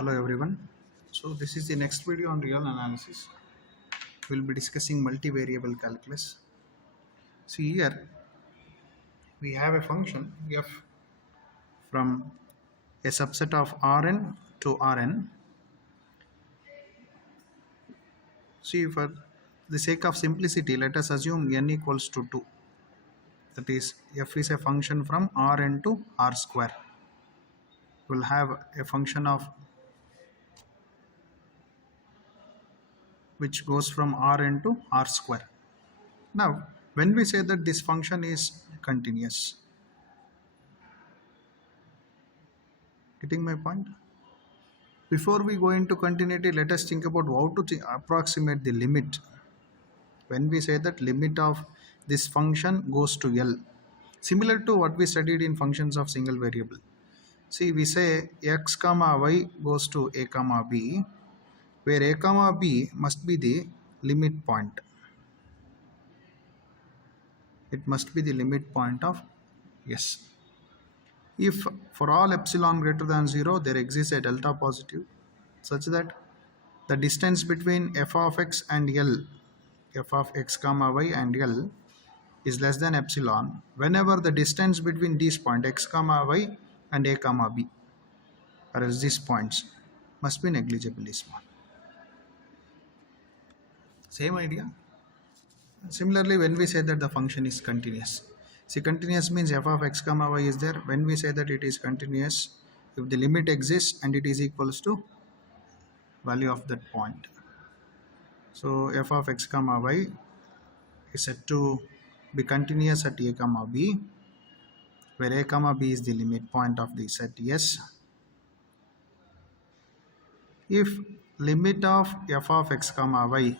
Hello everyone. So this is the next video on real analysis. We'll be discussing multivariable calculus. See here we have a function f from a subset of Rn to Rn. See, for the sake of simplicity, let us assume n equals to 2. That is, f is a function from Rn to R square. We'll have a function of which goes from Rn to R square. Now, when we say that this function is continuous, getting my point? Before we go into continuity, let us think about how to approximate the limit. When we say that limit of this function goes to L, similar to what we studied in functions of single variable. See, we say x comma y goes to a comma b, where a comma b must be the limit point. It must be the limit point of S. If for all epsilon greater than 0 there exists a delta positive such that the distance between f of x and L, f of x comma y and L is less than epsilon, whenever the distance between these points x comma y and a comma b, or else these points must be negligibly small. Same idea. Similarly, when we say that the function is continuous, see, continuous means f of x comma y is there. When we say that it is continuous, if the limit exists and it is equals to value of that point, so f of x comma y is said to be continuous at a comma b, where a comma b is the limit point of the set S. If limit of f of x comma y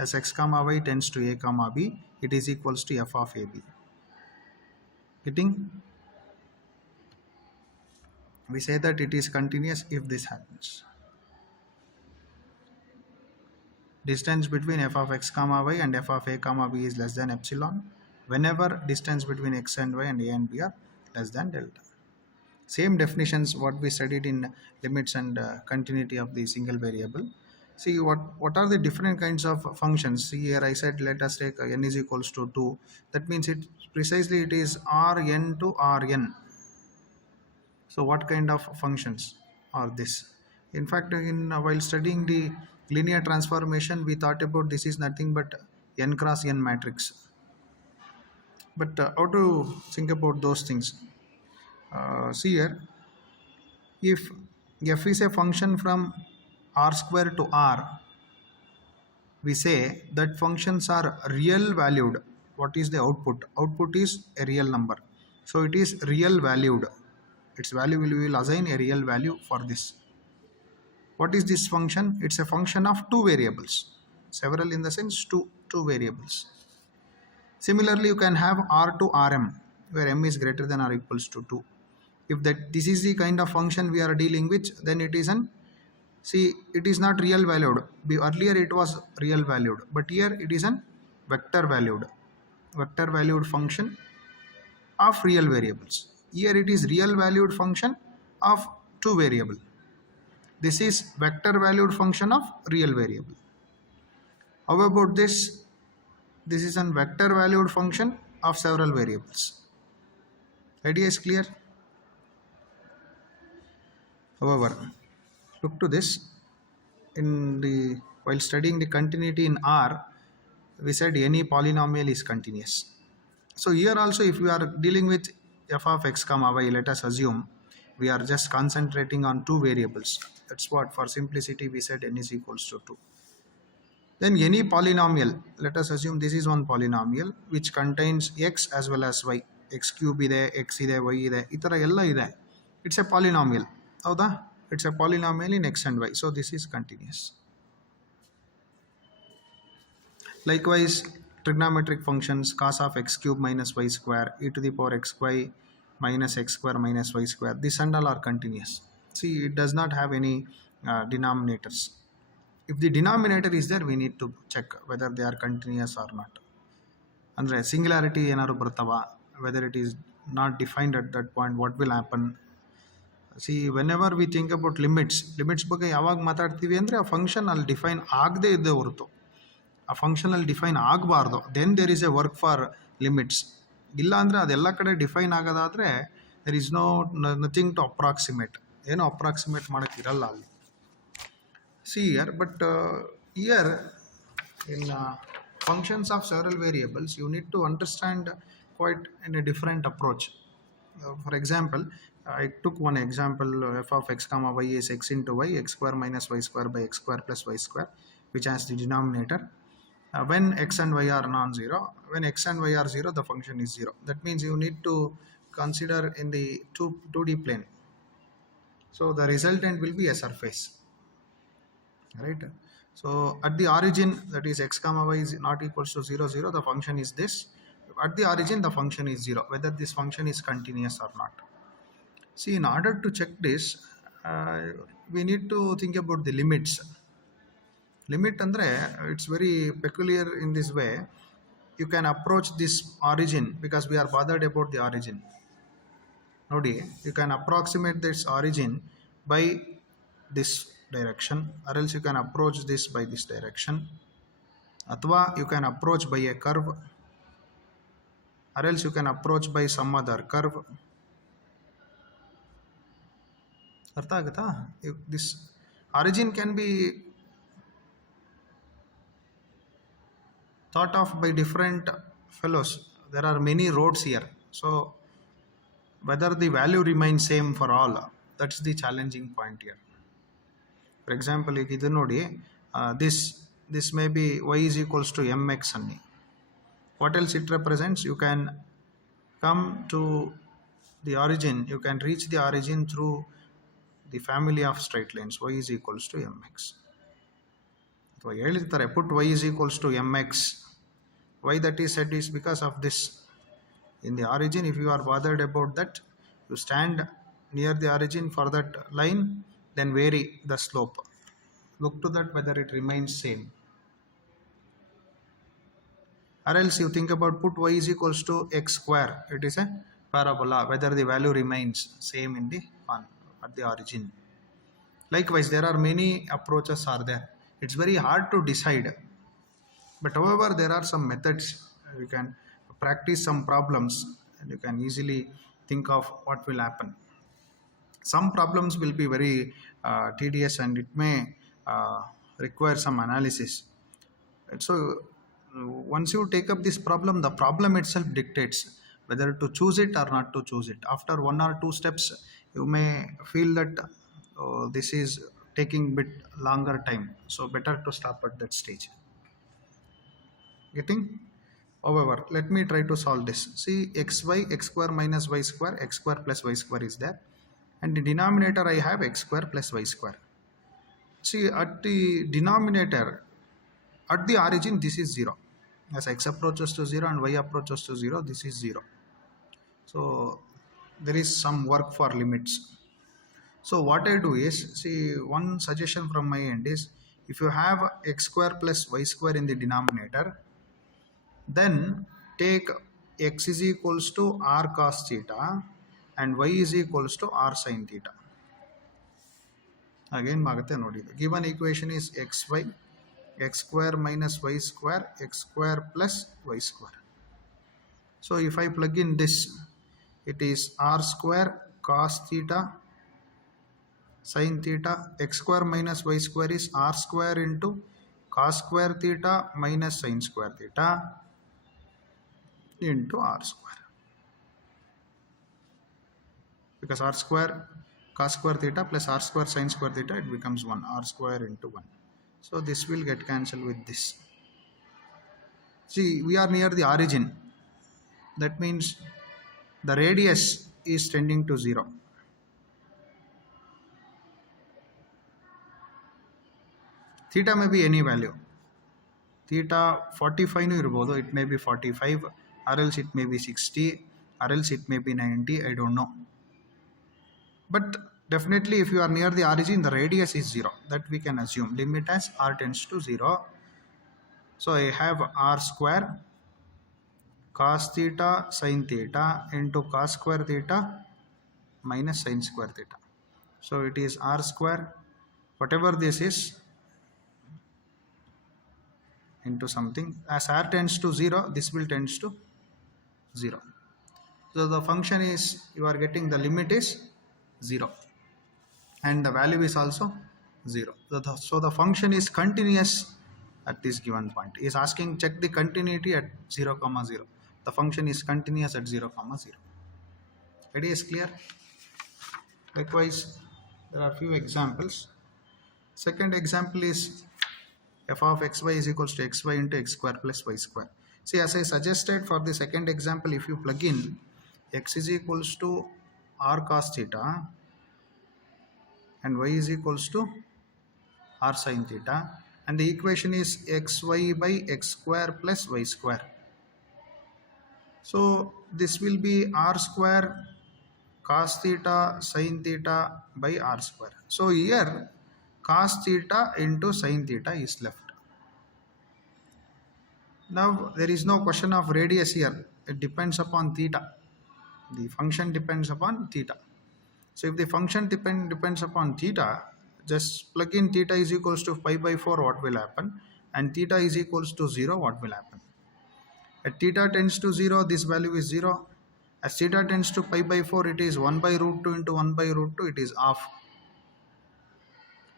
as x comma y tends to a comma b, it is equals to f of ab. Getting? We say that it is continuous if this happens. Distance between f of x comma y and f of a comma b is less than epsilon, whenever distance between x and y and a and b are less than delta. Same definitions what we studied in limits and continuity of the single variable. See, what are the different kinds of functions? See, here I said let us take n is equals to 2. That means it precisely it is Rn to Rn. So what kind of functions are this? In fact, while studying the linear transformation, we thought about this is nothing but n cross n matrix. But how to think about those things? See here, if f is a function from R square to R, we say that functions are real valued. What is the output? Output is a real number. So it is real valued. Its value we will assign a real value for this. What is this function? It's a function of two variables. Several in the sense two variables. Similarly, you can have R to Rm, where m is greater than or equals to 2. If this is the kind of function we are dealing with, then it is it is not real valued. Earlier it was real valued, but here it is an vector valued function of real variables. Here it is real valued function of two variable. This is vector valued function of real variable. How about this? This is an vector valued function of several variables. Idea is clear? However, look to this. While studying the continuity in R, we said any polynomial is continuous. So here also, if we are dealing with f of x comma y, let us assume we are just concentrating on two variables. That's what, for simplicity, we said n is equals to 2. Then any polynomial, let us assume this is one polynomial which contains x as well as y. X cube ide, x ide, y ide, itara ella ide. It's a polynomial. Howda? It's a polynomial in x and y. So this is continuous. Likewise, trigonometric functions cos of x cube minus y square, e to the power xy minus x square minus y square. This and all are continuous. See, it does not have any denominators. If the denominator is there, we need to check whether they are continuous or not. Andre singularity enaru bartava, whether it is not defined at that point, what will happen? C whenever we think about limits ಬಗ್ಗೆ ಯಾವಾಗ ಮಾತಾಡ್ತೀವಿ ಅಂದರೆ ಆ function ಅಲ್ಲಿ define ಆಗದೇ ಇದ್ದೇ ಹೊರತು ಆ ಫಂಕ್ಷನಲ್ಲಿ ಡಿಫೈನ್ ಆಗಬಾರ್ದು, then there is a work for limits. ಇಲ್ಲ ಅಂದರೆ ಅದೆಲ್ಲ ಕಡೆ ಡಿಫೈನ್ ಆಗೋದಾದರೆ there is nothing to approximate, ಏನೋ ಅಪ್ರಾಕ್ಸಿಮೇಟ್ ಮಾಡೋಕ್ಕಿರಲ್ಲ ಅಲ್ಲಿ. See here but here in functions of several variables you need to understand quite in a different approach. For example, I took one example, f of x comma y is x into y, x square minus y square by x square plus y square, which has the denominator. When x and y are non-zero, when x and y are zero, the function is zero. That means you need to consider in the 2D plane. So the resultant will be a surface, right? So at the origin, that is x comma y is not equals to 0 0, the function is this. At the origin the function is 0, whether this function is continuous or not. See, in order to check this, we need to think about the limits. Limit andre it's very peculiar in this way. You can approach this origin because we are bothered about the origin. Nodi, you can approximate this origin by this direction, or else you can approach this by this direction, athwa you can approach by a curve, or else you can approach by some other curve. Artha agata? This origin can be thought of by different fellows. There are many roads here, so whether the value remains same for all, that's the challenging point here. For example, if you nodi, this may be y is equals to mx anni. What else it represents? You can come to the origin, you can reach the origin through the family of straight lines. Y is equals to mx. So put y is equals to mx. Why that is said is because of this. In the origin, if you are bothered about that, you stand near the origin for that line, then vary the slope. Look to that whether it remains same. Or else you think about put y is equals to x square. It is a parabola, whether the value remains same in the at the origin. Likewise, there are many approaches are there. It's very hard to decide. But however, there are some methods. You can practice some problems and you can easily think of what will happen. Some problems will be very tedious and it may require some analysis. And so once you take up this problem, the problem itself dictates whether to choose it or not to choose it. After one or two steps, you may feel that this is taking bit longer time, so better to stop at that stage. Getting? However, let me try to solve this. See, xy, x square minus y square, x square plus y square is there, and the denominator I have x square plus y square. See, at the denominator, at the origin, this is 0. As x approaches to 0 and y approaches to 0, this is 0. So there is some work for limits. So what I do is, see, one suggestion from my end is, if you have x square plus y square in the denominator, then take x is equals to r cos theta and y is equals to r sin theta. Again, given equation is xy, x square minus y square, x square plus y square. So if I plug in this, it is r square cos theta sin theta, x square minus y square is r square into cos square theta minus sin square theta into r square. Because r square cos square theta plus r square sin square theta, it becomes 1, r square into 1. So this will get cancelled with this. See, we are near the origin. That means the radius is tending to 0. Theta may be any value. Theta 45 irbodu, it may be 45, or else it may be 60, or else it may be 90, I don't know. But definitely if you are near the origin, the radius is 0. That we can assume. Limit as r tends to 0. So I have r square cos theta sin theta into cos square theta minus sin square theta. So it is r square, whatever this is, into something. As r tends to 0, this will tends to 0. So the function is, you are getting the limit is 0 and the value is also 0. So the function is continuous at this given point. Is asking check the continuity at 0 comma 0. The function is continuous at 0 comma 0. Idea is clear? Likewise, there are few examples. Second example is f of xy is equals to xy into x square plus y square. See, as I suggested for the second example, if you plug in x is equals to r cos theta and y is equals to r sin theta, and the equation is xy by x square plus y square. So this will be r square cos theta sin theta by r square. So here cos theta into sin theta is left. Now there is no question of radius here. It depends upon theta. The function depends upon theta. So if the function depends upon theta, just plug in theta is equals to pi by 4, what will happen? And theta is equals to 0, what will happen? At theta tends to 0, this value is 0. As theta tends to pi by 4, it is 1 by root 2 into 1 by root 2, it is half.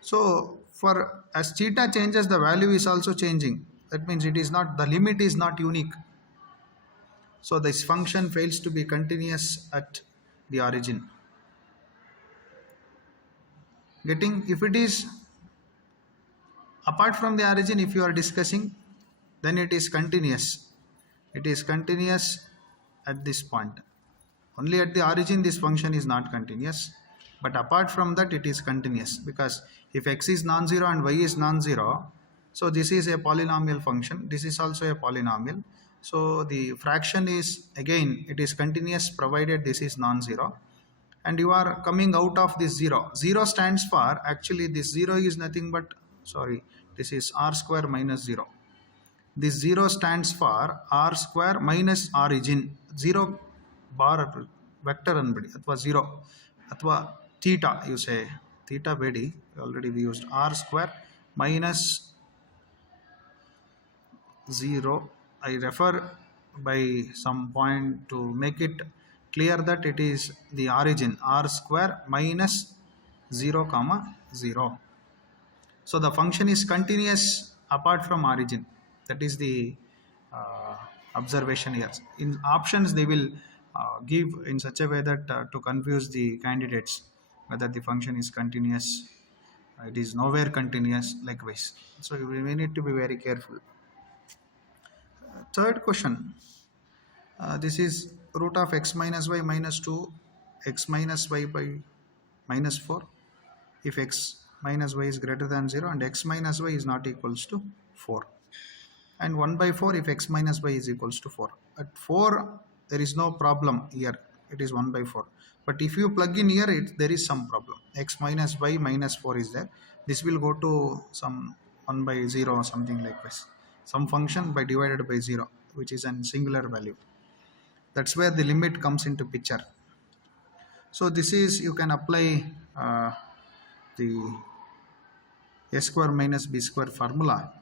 So for as theta changes, the value is also changing. That means it is not, the limit is not unique. So this function fails to be continuous at the origin. Getting, if it is apart from the origin, if you are discussing, then it is continuous. It is continuous at this point. Only at the origin this function is not continuous, but apart from that it is continuous, because if x is non-zero and y is non-zero, so this is a polynomial function, this is also a polynomial. So the fraction is, again, it is continuous provided this is non-zero. And you are coming out of this 0. 0 stands for, actually this 0 is nothing but, sorry, this is r square minus 0. This 0 stands for r square minus origin. 0 bar vector anbadi, athwa 0, athwa theta, you say, theta bedi, already we used r square minus 0. I refer by some point to make it clear that it is the origin, r square minus 0 comma 0. So the function is continuous apart from origin. That is the observation here. In options they will give in such a way that to confuse the candidates whether the function is continuous, it is nowhere continuous, likewise. So we need to be very careful. Third question, this is root of x minus y minus 2 x minus y by minus 4 if x minus y is greater than 0 and x minus y is not equals to 4, and 1 by 4 if x minus y is equals to 4. At 4 there is no problem here, it is 1 by 4, but if you plug in here there is some problem. X minus y minus 4 is there, this will go to some 1 by 0 or something like this, some function by divided by 0, which is a singular value. That's where the limit comes into picture. So this is, you can apply the a square minus b square formula.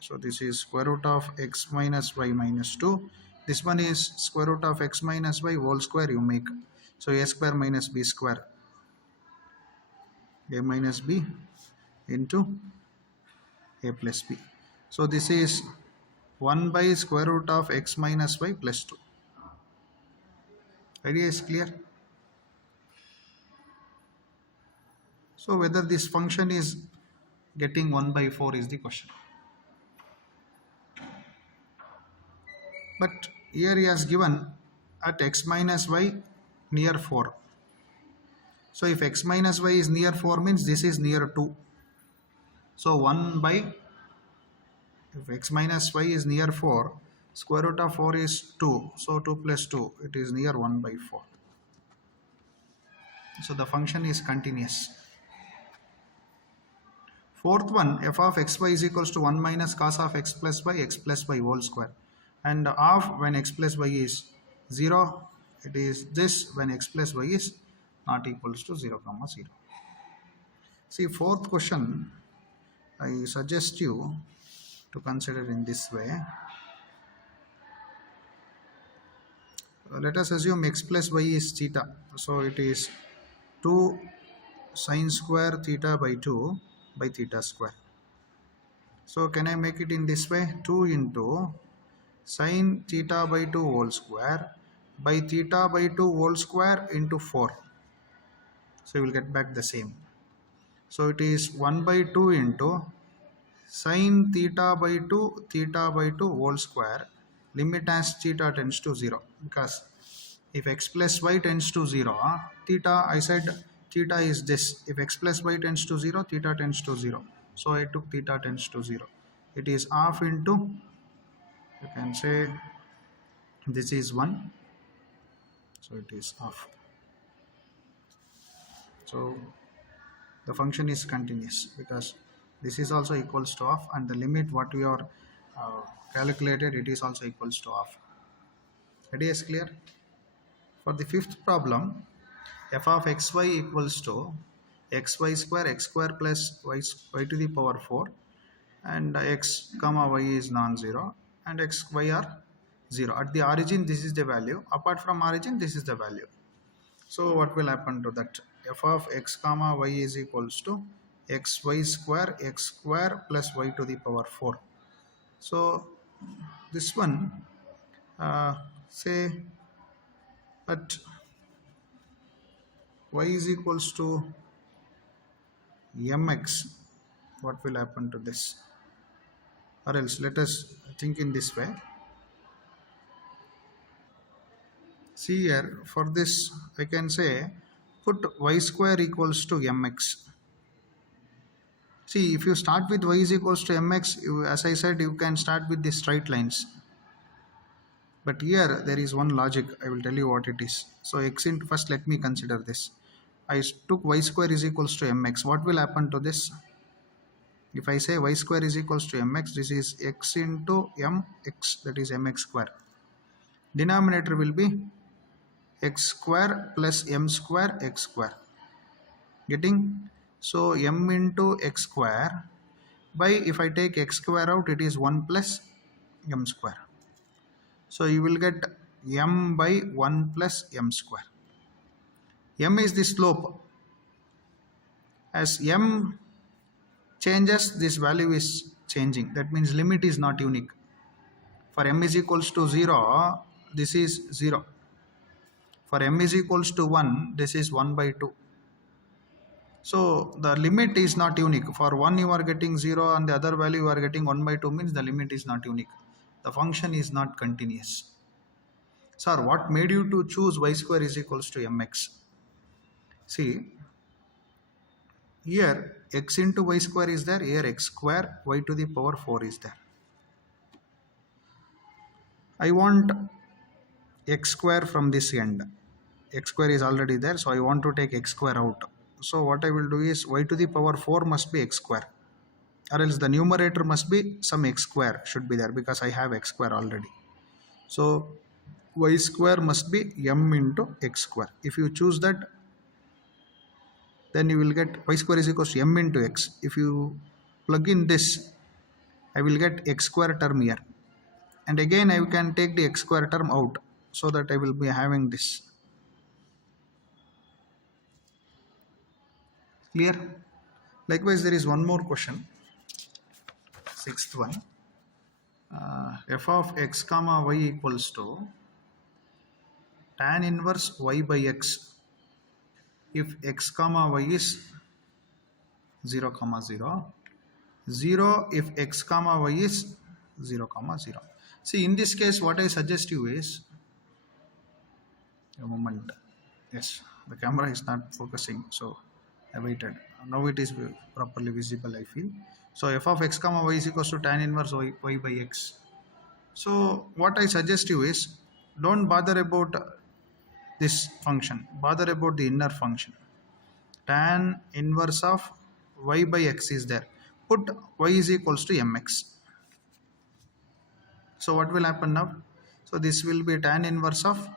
So this is square root of x minus y minus 2. This one is square root of x minus y whole square you make. So a square minus b square, a minus b into a plus b. So this is 1 by square root of x minus y plus 2. Idea is clear? So whether this function is getting 1 by 4 is the question. But here he has given at x minus y near 4. So if x minus y is near 4 means this is near 2. So 1 by, if x minus y is near 4, square root of 4 is 2. So 2 plus 2, it is near 1 by 4. So the function is continuous. Fourth one, f of xy is equals to 1 minus cos of x plus y whole square. And of when x plus y is 0, it is this when x plus y is not equals to 0 comma 0. See, fourth question, I suggest you to consider in this way. Let us assume x plus y is theta. So it is 2 sine square theta by 2 by theta square. So can I make it in this way? 2 into sine theta by 2 whole square by theta by 2 whole square into 4. So you will get back the same. So it is 1 by 2 into sine theta by 2 whole square, limit as theta tends to 0, because if x plus y tends to 0, theta, I said theta is this. If x plus y tends to 0, theta tends to 0. So I took theta tends to 0. It is half into, you can say this is 1. So it is half. So the function is continuous because this is also equals to half, and the limit what we are calculated, it is also equals to half. It is clear? For the fifth problem, f of xy equals to xy square, x square plus y to the power 4, and x comma y is non-zero, and x y are 0. At the origin this is the value, apart from origin this is the value. So what will happen to that? F of x comma y is equals to xy square, x square plus y to the power 4. So this one, say at y is equals to mx, what will happen to this? Or else let us think in this way. See here, for this I can say put y square equals to mx. See, if you start with y is equals to mx, as I said, you can start with the straight lines. But here there is one logic. I will tell you what it is. So x into, first let me consider this. I took y square is equals to mx. What will happen to this? If I say y square is equals to mx, this is x into mx, that is mx square. Denominator will be x square plus m square x square. Getting? So m into x square by, if I take x square out, it is 1 plus m square. So you will get m by 1 plus m square. M is the slope. As m changes, this value is changing. That means limit is not unique. For m is equals to 0, this is 0. For m is equals to 1, this is 1 by 2. So the limit is not unique. For 1 you are getting 0 and the other value you are getting 1 by 2, means the limit is not unique. The function is not continuous. Sir, what made you to choose y square is equals to mx? See, here x into y square is there, here x square y to the power 4 is there. I want x square from this end. X square is already there, so I want to take x square out. So what I will do is y to the power 4 must be x square, or else the numerator must be some x square should be there, because I have x square already. So y square must be m into x square. If you choose that, then you will get y square is equals to m into x. If you plug in this, I will get x square term here, and again I can take the x square term out, so that I will be having this. Clear? Likewise, there is one more question, sixth one. F of x comma y equals to tan inverse y by x if x comma y is 0 comma 0, 0 if x comma y is 0 comma 0. See, in this case what I suggest you is, a moment, yes, the camera is not focusing, so I waited. Now it is properly visible, I feel. So f of x comma y is equals to tan inverse y by x. So what I suggest you is, don't bother about this function, bother about the inner function. Tan inverse of y by x is there. Put y is equals to mx. So what will happen now? So this will be tan inverse of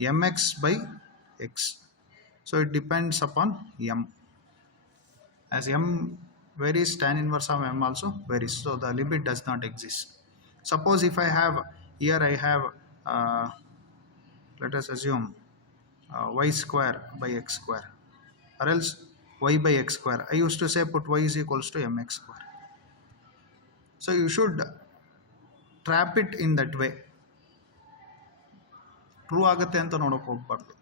mx by x. So it depends upon m. As m varies, tan inverse of m also varies, so the limit does not exist. Suppose if I have, here I have, uh, let us assume y square by x square, or else y by x square. I used to say put y is equals to mx square. So you should trap it in that way. True ಆಗತ್ತೆ ಅಂತ ನೋಡೋಕೆ ಹೋಗ್ಬಾರ್ದು.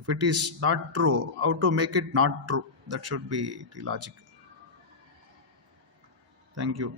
If it is not true, how to make it not true? That should be the logic. Thank you.